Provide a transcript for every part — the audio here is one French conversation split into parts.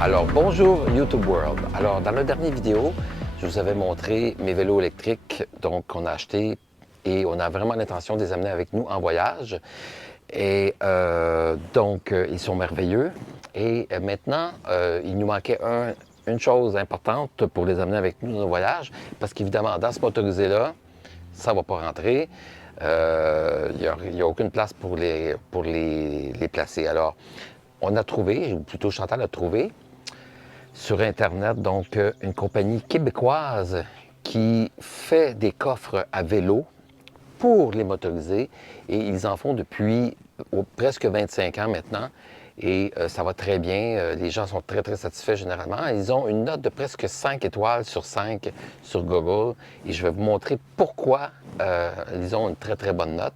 Alors, bonjour YouTube World. Alors, dans la dernière vidéo, je vous avais montré mes vélos électriques donc qu'on a achetés et on a vraiment l'intention de les amener avec nous en voyage. Et ils sont merveilleux. Et maintenant, il nous manquait une chose importante pour les amener avec nous dans nos voyages, parce qu'évidemment, dans ce motorisé-là, ça ne va pas rentrer. Il n'y a aucune place pour les placer. Alors, on a trouvé, ou plutôt Chantal a trouvé, sur Internet, donc une compagnie québécoise qui fait des coffres à vélo pour les motorisés et ils en font depuis presque 25 ans maintenant et ça va très bien. Les gens sont très, très satisfaits généralement. Ils ont une note de presque 5 étoiles sur 5 sur Google et je vais vous montrer pourquoi ils ont une très, très bonne note.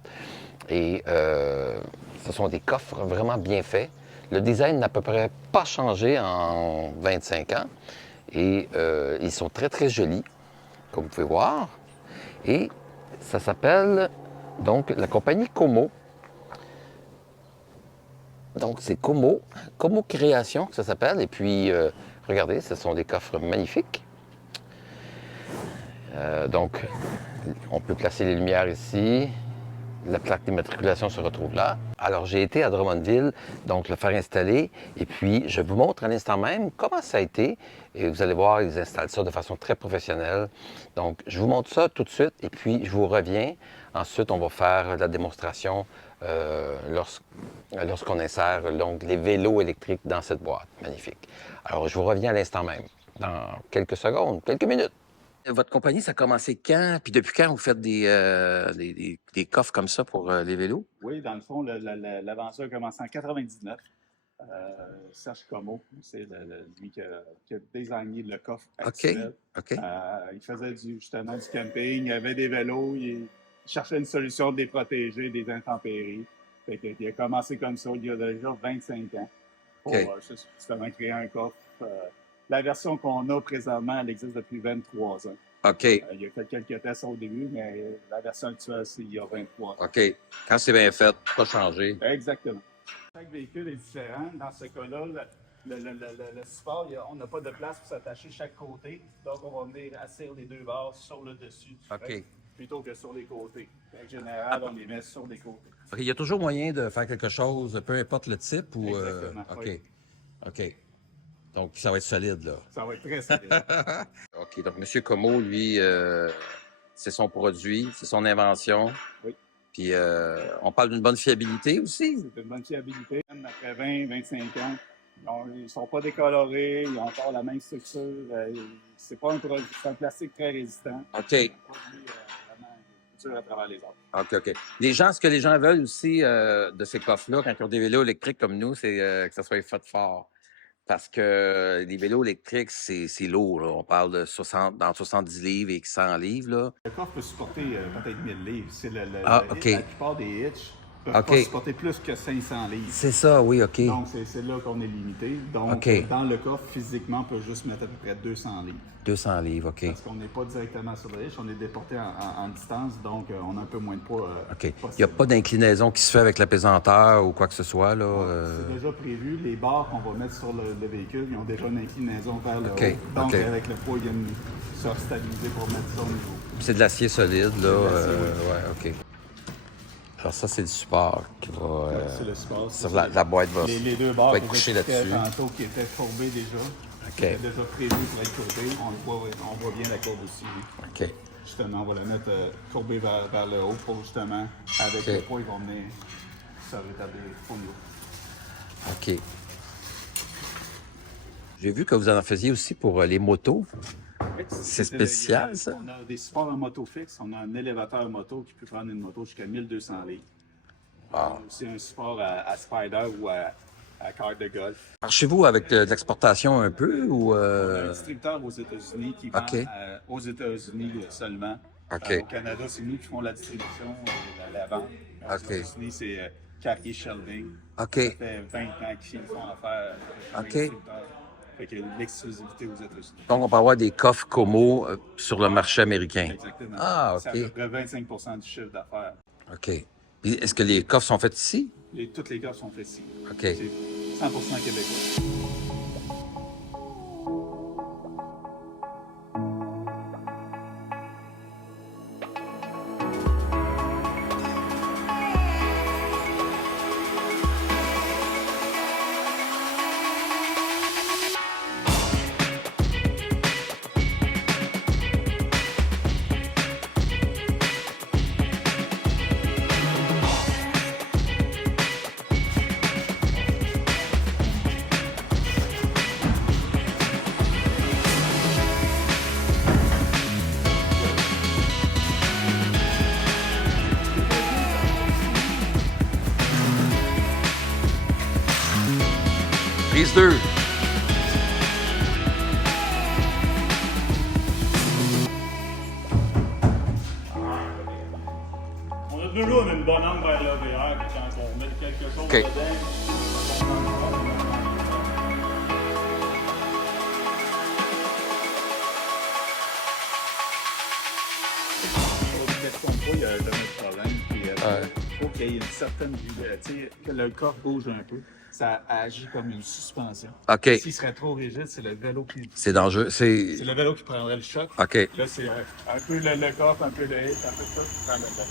Et ce sont des coffres vraiment bien faits. Le design n'a à peu près pas changé en 25 ans et ils sont très, très jolis, comme vous pouvez voir. Et ça s'appelle donc la compagnie Como. Donc c'est Como Création que ça s'appelle. Et puis, regardez, ce sont des coffres magnifiques. Donc, on peut placer les lumières ici. La plaque d'immatriculation se retrouve là. Alors, j'ai été à Drummondville, donc le faire installer. Et puis, je vous montre à l'instant même comment ça a été. Et vous allez voir, ils installent ça de façon très professionnelle. Donc, je vous montre ça tout de suite. Et puis, je vous reviens. Ensuite, on va faire la démonstration lorsqu'on insère donc, les vélos électriques dans cette boîte. Magnifique. Alors, je vous reviens à l'instant même, dans quelques secondes, quelques minutes. Votre compagnie, ça a commencé quand? Puis depuis quand vous faites des coffres comme ça pour les vélos? Oui, dans le fond, l'aventure a commencé en 99. Serge Como, c'est lui qui a designé le coffre actuel. OK. Il faisait justement du camping, il avait des vélos, il cherchait une solution de les protéger des intempéries. Il a commencé comme ça il y a déjà 25 ans pour justement créer un coffre. La version qu'on a présentement, elle existe depuis 23 ans. OK. Il a fait quelques tests au début, mais la version actuelle, c'est il y a 23 ans. OK. Quand c'est bien fait, pas changé. Exactement. Chaque véhicule est différent. Dans ce cas-là, le support, on n'a pas de place pour s'attacher chaque côté. Donc, on va venir asseoir les deux barres sur le dessus du frein, plutôt que sur les côtés. En général, on les met sur les côtés. OK. Il y a toujours moyen de faire quelque chose, peu importe le type ou. Exactement. OK. Oui. OK. Donc, ça va être solide, là. Ça va être très solide. OK. Donc, M. Como, lui, c'est son produit, c'est son invention. Oui. Puis, on parle d'une bonne fiabilité aussi. C'est une bonne fiabilité. Après 20, 25 ans, ils ne sont pas décolorés, ils ont encore la même structure. C'est pas un produit, c'est un plastique très résistant. OK. C'est un produit vraiment dur à travers les arbres. OK. Ce que les gens veulent aussi de ces coffres-là, quand ils ont des vélos électriques comme nous, c'est que ça soit fait fort. Parce que les vélos électriques, c'est lourd. Là. On parle de 70 livres et 100 livres. Là. Le coffre peut supporter peut-être 1000 livres. C'est OK. La plupart des hitches ne peuvent pas supporter plus que 500 livres. C'est ça, oui, OK. Donc, c'est là qu'on est limité. Donc, dans le coffre, physiquement, on peut juste mettre à peu près 200 livres. 200 livres, OK. Parce qu'on n'est pas directement sur le hitch, on est déporté en distance, donc on a un peu moins de poids. OK. Il n'y a pas d'inclinaison qui se fait avec la pesanteur ou quoi que ce soit, là? C'est déjà prévu. Les barres qu'on va mettre sur le véhicule, ils ont déjà une inclinaison vers le haut. Donc, avec le poids, ils viennent se stabiliser pour mettre ça au niveau. C'est de l'acier solide, là? Ouais, OK. Alors ça, c'est le support qui va... c'est le support. Sur la boîte les deux barres va être couchée là-dessus. Tantôt qui étaient courbées déjà. C'était déjà prévu pour être courbé. On voit bien la courbe aussi. OK. Justement, on va la mettre courbée vers le haut pour justement, avec le poids, ils vont venir se rétablir au niveau. OK. J'ai vu que vous en faisiez aussi pour les motos. C'est spécial, ça? On a des supports en moto fixe. On a un élévateur moto qui peut prendre une moto jusqu'à 1200 livres. Wow. On a aussi un support à Spider ou à carte de golf. Marchez-vous avec de l'exportation un peu ou... On a un distributeur aux États-Unis qui vend aux États-Unis seulement. Au Canada, c'est nous qui font la distribution, la vente. Aux États-Unis, c'est Carrier Shelving. Ça fait 20 ans qu'ils font affaire avec le distributeur. Fait qu'il y a l'exclusivité aux États-Unis. Donc, on peut avoir des coffres Como sur le marché américain. Exactement. Ah, OK. C'est à peu près 25 du chiffre d'affaires. OK. Est-ce que les coffres sont faits ici? Toutes les coffres sont faits ici. OK. C'est 100 québécois. Prise 2. On a toujours une bonne angle vers le VR quand on met quelque chose dedans. Il y a un problème. Il faut qu'il y ait une certaine vibration, que le corps bouge un peu. Ça agit comme une suspension. OK. S'il serait trop rigide, c'est le vélo qui... C'est dangereux. C'est le vélo qui prendrait le choc. OK. Là, c'est un peu le corps, un peu le hip, un peu tout qui prend le choc.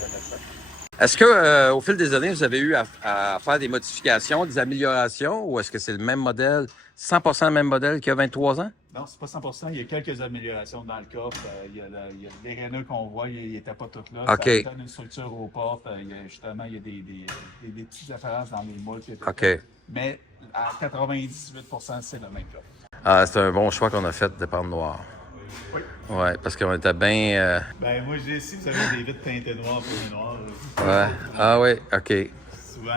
Est-ce que, au fil des années, vous avez eu à faire des modifications, des améliorations, ou est-ce que c'est le même modèle, 100% le même modèle qu'il y a 23 ans? Non, c'est pas 100%. Il y a quelques améliorations dans le coffre. Il y a les raineux qu'on voit, ils n'étaient pas tous là. OK. Ça donne une structure au porte. Justement, il y a des petites différences dans les moules. OK. Mais à 98%, c'est le même coffre. Ah, c'est un bon choix qu'on a fait de dépendre noir. Oui. Ouais, parce qu'on était bien... Ben, moi, j'ai ici, vous avez des vitres teintées noires pour les noirs. Ouais. Ah oui, OK. Souvent,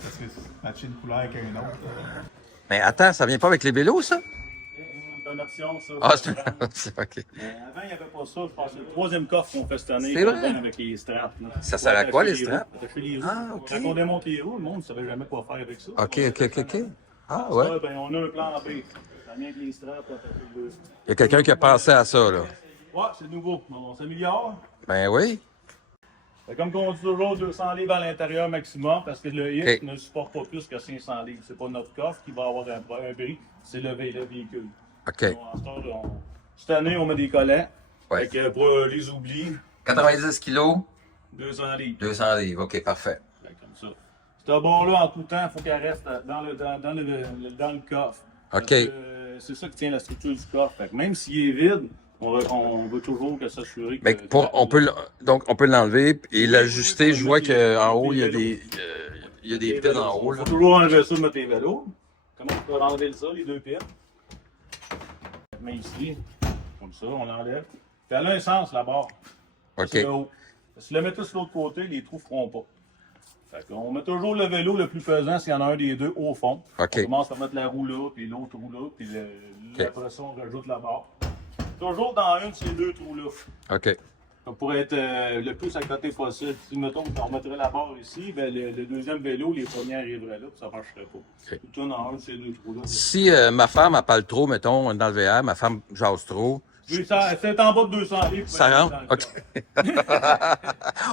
parce que matcher une couleur avec une autre. Mais attends, ça vient pas avec les vélos, ça? C'est une option, ça. Ah, c'est une option, OK. Avant, il n'y avait pas ça. Je pense que c'est le troisième coffre qu'on fait cette année. C'est vrai? Avec les straps. Là. Ça sert à quoi, les straps? Attacher les roues. Ah, OK. Quand on démonte les roues, le monde ne savait jamais quoi faire avec ça. OK. Ah, ouais. Ça, ben, on a un plan B. Ça vient avec les straps. Il y a quelqu'un qui a pensé à ça, là. Ouais, c'est nouveau. On s'améliore. Ben oui. C'est comme on dit toujours 200 livres à l'intérieur maximum parce que le X OK. ne supporte pas plus que 500 livres. C'est pas notre coffre qui va avoir un bris, c'est le véhicule. OK. Cette année, on met des collants. Ouais. Fait que pour les oublis, 90 kilos, 200 livres. 200 livres. OK, parfait. Fait comme ça. Ce bord-là, en tout temps, il faut qu'elle reste dans le coffre. OK. C'est ça qui tient la structure du coffre. Fait que même s'il est vide, on veut toujours que s'assurer que... Mais on peut l'enlever et l'ajuster. Je vois qu'en haut, il y a des pins en haut. Il faut toujours enlever ça, mettre les vélos. Comment on peut enlever ça, les deux pins? Mais ici, comme ça, on enlève. Puis elle a un sens, la barre. OK. C'est le haut. Si le mettait sur l'autre côté, les trous ne feront pas. Fait qu'on met toujours le vélo le plus pesant s'il y en a un des deux au fond. OK. On commence à mettre la roue là, puis l'autre roue là, puis après ça, on rajoute la barre. Toujours dans un de ces deux trous-là. OK. Pour être le plus à côté possible. Si, mettons, on mettrait la barre ici, ben, le deuxième vélo, les premiers arriveraient là, puis ça ne marcherait pas. OK. Tout dans un de ces deux trous-là. Si ma femme elle parle trop, mettons, dans le VR, ma femme jase trop. C'est en bas de 200 livres. Ça rentre? OK.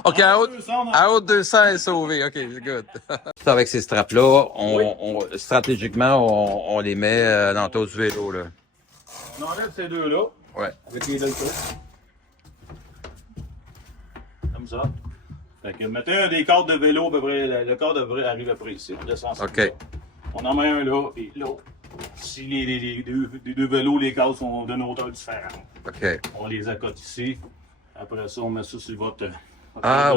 OK, à haute 200 est sauvé. OK, good. Avec ces straps-là, stratégiquement, on les met dans le dos du vélo, là. On enlève ces deux-là. Ouais. Avec les deltas. Comme ça. Fait que mettez des cordes de vélo à peu près. Le corps devrait arriver à peu près ici. OK. On en met un là et l'autre. Si les deux vélos, les cordes sont d'une hauteur différente. OK. On les accote ici. Après ça, on met ça sur votre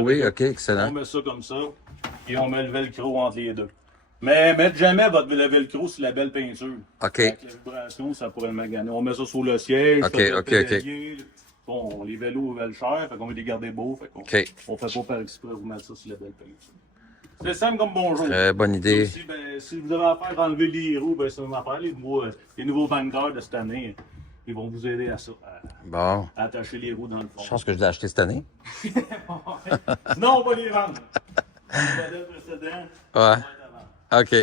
oui, OK, excellent. On met ça comme ça. Et on met le velcro entre les deux. Mais mettez jamais le velcro sur la belle peinture. OK. Avec la vibration, ça pourrait le maganer. On met ça sur le siège. OK. Bon, les vélos valent cher, fait qu'on veut les garder beaux. Fait qu'on on fait pas par exprès vous mettre ça sur la belle peinture. C'est simple comme bonjour. Bonne idée. Aussi, si vous avez affaire d'enlever les roues, c'est une affaire. Les nouveaux Vanguard de cette année, ils vont vous aider à ça. Bon. À attacher les roues dans le fond. Je pense que je l'ai acheté cette année. Sinon, on va les vendre. Le modèle précédent, Ouais. OK.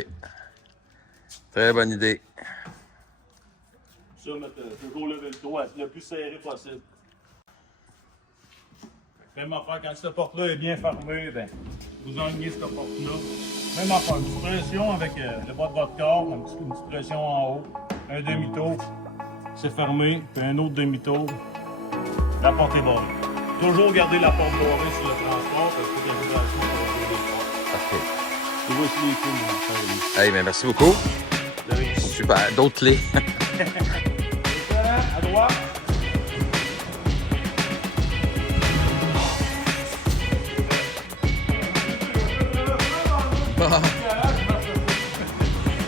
Très bonne idée. Ça, mettre toujours le velcro le plus serré possible. Même affaire, quand cette porte-là est bien fermée, ben, vous enlignez cette porte-là. Même affaire, une petite pression avec le bas de votre corps, une petite pression en haut, un demi-tour, c'est fermé, puis un autre demi-tour, la porte est barrée. Toujours garder la porte barrée sur le transport, parce que la vibration va ouvrir les portes. Parfait. Et voici les clés, mon frère. Hey, ben merci beaucoup. Super. D'autres clés. À droite.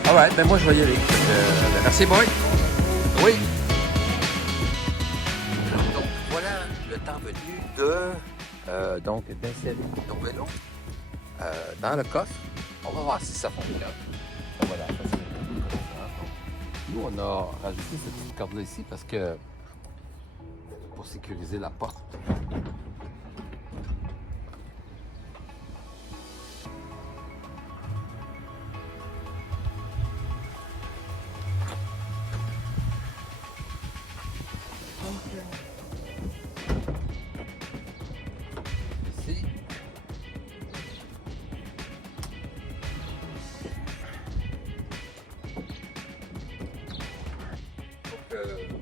All right, ben moi je vais y aller. Merci, boy. Oui. Donc voilà le temps venu d'insérer ton vélo dans le coffre. On va voir si ça fonctionne. Voilà, ça c'est nous, on a rajouté cette petite corde-là ici parce que pour sécuriser la porte. Ici.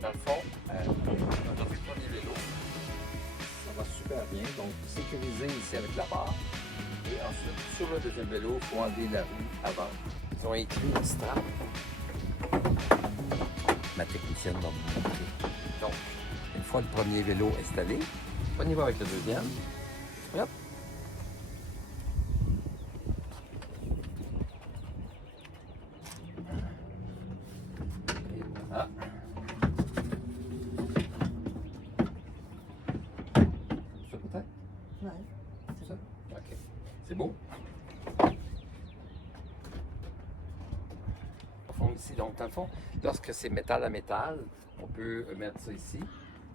Dans le fond, on a fait le premier vélo. Ça va super bien. Donc, sécurisé ici avec la barre. Et ensuite, sur le deuxième vélo, il faut enlever la roue avant. Ils ont écrit une strap. Ma technicienne va vous montrer. Donc, une fois le premier vélo installé, on y va avec le deuxième. Hop. Et voilà. Ça peut-être? Ouais. Ça? OK. C'est beau. Au fond, ici, donc, dans le fond, lorsque c'est métal à métal, on peut mettre ça ici,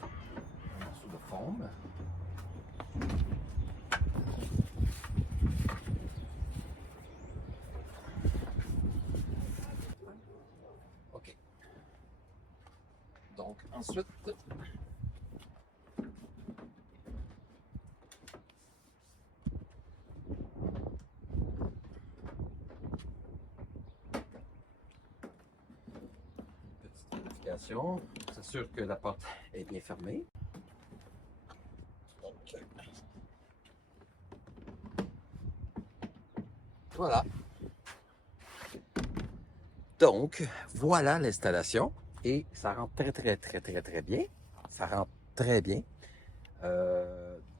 un morceau de foam. OK. Donc, ensuite, c'est sûr que la porte est bien fermée. Donc, voilà. Donc, voilà l'installation. Et ça rentre très bien. Ça rentre très bien.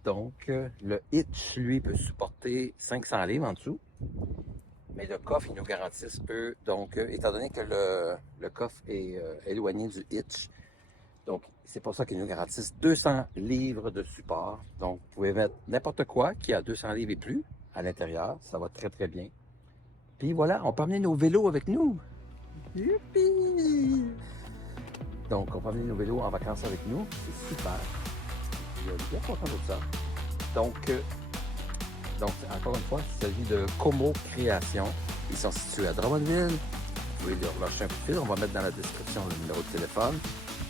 Donc, le hitch, lui, peut supporter 500 livres en dessous. Mais le coffre, ils nous garantissent, eux, donc, étant donné que le coffre est éloigné du hitch, donc c'est pour ça qu'ils nous garantissent 200 livres de support. Donc, vous pouvez mettre n'importe quoi qui a 200 livres et plus à l'intérieur. Ça va très bien. Puis voilà, on peut emmener nos vélos avec nous. Youpi! Donc, on peut emmener nos vélos en vacances avec nous. C'est super. Je suis bien content de ça. Donc, encore une fois, il s'agit de Como Création. Ils sont situés à Drummondville. Vous pouvez leur lâcher un coup de fil. On va mettre dans la description le numéro de téléphone,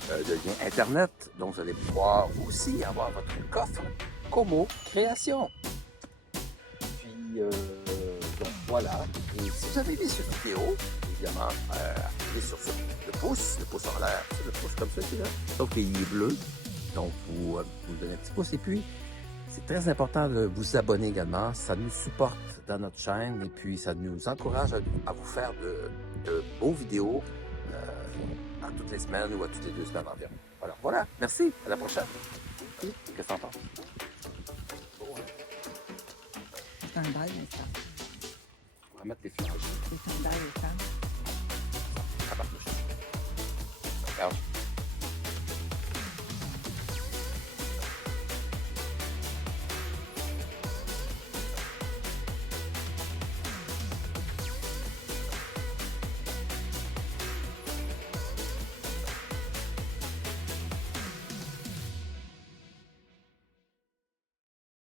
le lien Internet. Donc, vous allez pouvoir aussi avoir votre coffre Como Création. Puis, donc voilà. Et si vous avez vu cette vidéo, évidemment, appuyez sur le pouce en l'air, le pouce comme ça, là. Sauf qu'il est bleu. Donc, vous donnez un petit pouce. Et puis, c'est très important de vous abonner également. Ça nous supporte dans notre chaîne et puis ça nous encourage à vous faire de beaux vidéos à toutes les semaines ou à toutes les 2 semaines environ. Alors voilà, merci, à la prochaine. Qu'est-ce que t'en penses? Chandail, mais ça. On va mettre les fleurs. Les chandails, les femmes. Ça part. Regarde.